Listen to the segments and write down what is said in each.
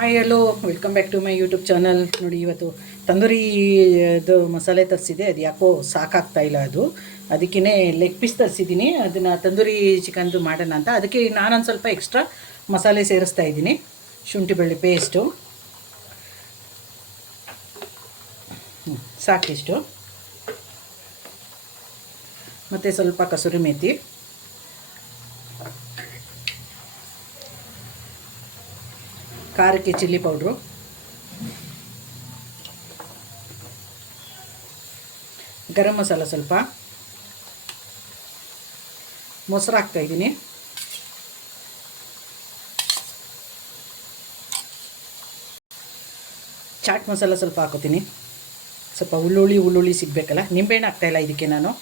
Hi hello welcome back to my YouTube channel. ನೋಡಿ, ಇವತ್ತು ತಂದೂರಿ ಇದು ಮಸಾಲೆ ತರಿಸಿದೆ. ಅದು ಯಾಕೋ ಸಾಕಾಗ್ತಾ ಇಲ್ಲ. ಅದಕ್ಕೇ ಲೆಗ್ ಪೀಸ್ ತರಿಸಿದ್ದೀನಿ. ಅದನ್ನು ತಂದೂರಿ ಚಿಕನ್ದು ಮಾಡೋಣ ಅಂತ. ಅದಕ್ಕೆ ನಾನೊಂದು ಸ್ವಲ್ಪ ಎಕ್ಸ್ಟ್ರಾ ಮಸಾಲೆ ಸೇರಿಸ್ತಾ ಇದ್ದೀನಿ. ಶುಂಠಿ ಬೆಳ್ಳುಳ್ಳಿ ಪೇಸ್ಟು ಸಾಕಿಷ್ಟು, ಮತ್ತು ಸ್ವಲ್ಪ ಕಸೂರಿ ಮೇಥಿ, ಖಾರಕ್ಕೆ ಚಿಲ್ಲಿ ಪೌಡ್ರು, ಗರಂ ಮಸಾಲ ಸ್ವಲ್ಪ, ಮೊಸರು ಹಾಕ್ತಾಯಿದ್ದೀನಿ, ಚಾಟ್ ಮಸಾಲ ಸ್ವಲ್ಪ ಹಾಕೋತೀನಿ, ಸ್ವಲ್ಪ ಉಳ್ಳುಳ್ಳಿ ಸಿಗಬೇಕಲ್ಲ, ನಿಂಬೆಹಣ್ಣು ಹಾಕ್ತಾಯಿಲ್ಲ ಇದಕ್ಕೆ ನಾನು.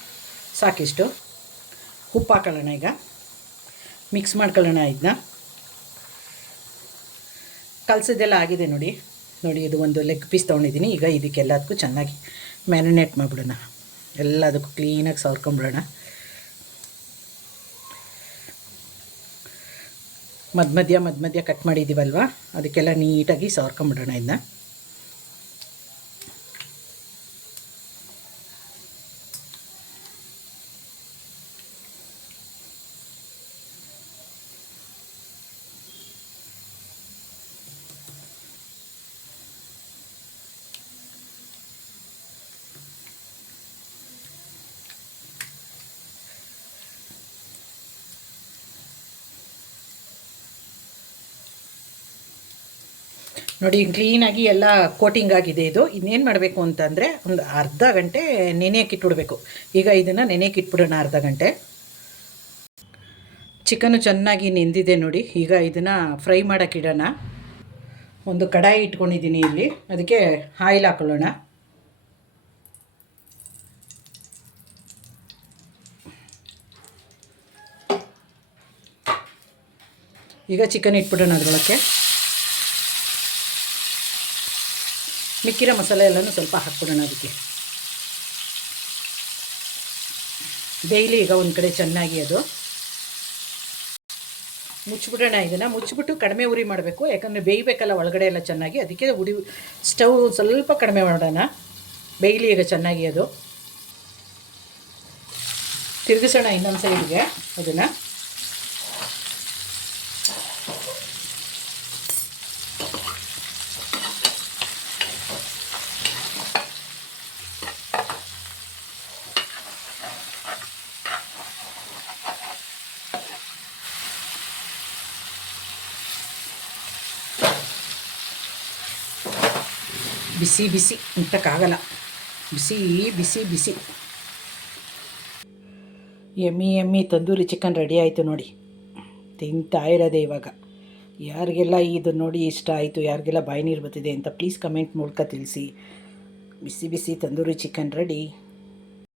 ಸಾಕಿಷ್ಟು ಉಪ್ಪು ಹಾಕೊಳ್ಳೋಣ. ಈಗ ಮಿಕ್ಸ್ ಮಾಡ್ಕೊಳ್ಳೋಣ. ಇದನ್ನ ಕಲಸಿದ್ದೆಲ್ಲ ಆಗಿದೆ. ನೋಡಿ, ಇದು ಒಂದು ಲೆಗ್ ಪೀಸ್ ತೊಗೊಂಡಿದ್ದೀನಿ. ಈಗ ಇದಕ್ಕೆಲ್ಲದಕ್ಕೂ ಚೆನ್ನಾಗಿ ಮ್ಯಾರಿನೇಟ್ ಮಾಡಿಬಿಡೋಣ. ಎಲ್ಲದಕ್ಕೂ ಕ್ಲೀನಾಗಿ ಸವರ್ಕೊಂಬಿಡೋಣ. ಮಧ್ಯ ಕಟ್ ಮಾಡಿದ್ದೀವಲ್ವ, ಅದಕ್ಕೆಲ್ಲ ನೀಟಾಗಿ ಸವರ್ಕೊಂಬಿಡೋಣ. ಇದನ್ನ ನೋಡಿ, ಕ್ಲೀನಾಗಿ ಎಲ್ಲ ಕೋಟಿಂಗ್ ಆಗಿದೆ. ಇನ್ನೇನು ಮಾಡಬೇಕು ಅಂತಂದರೆ ಒಂದು ಅರ್ಧ ಗಂಟೆ ನೆನೆಯೋಕೆ ಇಟ್ಬಿಡ್ಬೇಕು. ಈಗ ಇದನ್ನು ನೆನೆಯೋಕೆ ಇಟ್ಬಿಡೋಣ ಅರ್ಧ ಗಂಟೆ. ಚಿಕನ್ನು ಚೆನ್ನಾಗಿ ನೆಂದಿದೆ ನೋಡಿ. ಈಗ ಇದನ್ನು ಫ್ರೈ ಮಾಡೋಕೆ ಇಡೋಣ. ಒಂದು ಕಡಾಯಿ ಇಟ್ಕೊಂಡಿದ್ದೀನಿ ಇಲ್ಲಿ, ಅದಕ್ಕೆ ಆಯಿಲ್ ಹಾಕೊಳ್ಳೋಣ. ಈಗ ಚಿಕನ್ ಇಟ್ಬಿಡೋಣ ಅದರೊಳಕ್ಕೆ. ಮಿಕ್ಕಿರೋ ಮಸಾಲೆ ಎಲ್ಲನೂ ಸ್ವಲ್ಪ ಹಾಕ್ಬಿಡೋಣ ಅದಕ್ಕೆ. ಡೈಲಿ ಈಗ ಒಂದು ಕಡೆ ಚೆನ್ನಾಗಿ ಅದು ಮುಚ್ಚಿಬಿಡೋಣ. ಇದನ್ನು ಮುಚ್ಚಿಬಿಟ್ಟು ಕಡಿಮೆ ಉರಿ ಮಾಡಬೇಕು, ಯಾಕಂದರೆ ಬೇಯಬೇಕಲ್ಲ ಒಳಗಡೆ ಎಲ್ಲ ಚೆನ್ನಾಗಿ. ಅದಕ್ಕೆ ಸ್ಟವ್ ಸ್ವಲ್ಪ ಕಡಿಮೆ ಮಾಡೋಣ. ಬೇಯಲಿ ಈಗ ಚೆನ್ನಾಗಿ. ಅದು ತಿರುಗಿಸೋಣ ಇನ್ನೊಂದು ಸೈಡ್ಗೆ ಅದನ್ನು. ಬಿಸಿ ಇಂತಕ್ಕಾಗಲ್ಲ. ಬಿಸಿ ಎಮ್ಮಿ ತಂದೂರಿ ಚಿಕನ್ ರೆಡಿ ಆಯಿತು ನೋಡಿ. ತಿಂತಾ ಇರೋದೆ ಇವಾಗ. ಯಾರಿಗೆಲ್ಲ ಇದು ನೋಡಿ ಇಷ್ಟ ಆಯಿತು, ಯಾರಿಗೆಲ್ಲ ಬಾಯಿ ನೀರು ಬರ್ತಿದೆ ಅಂತ ಪ್ಲೀಸ್ ಕಮೆಂಟ್ ಮೂಲಕ ತಿಳಿಸಿ. ಬಿಸಿ ತಂದೂರಿ ಚಿಕನ್ ರೆಡಿ.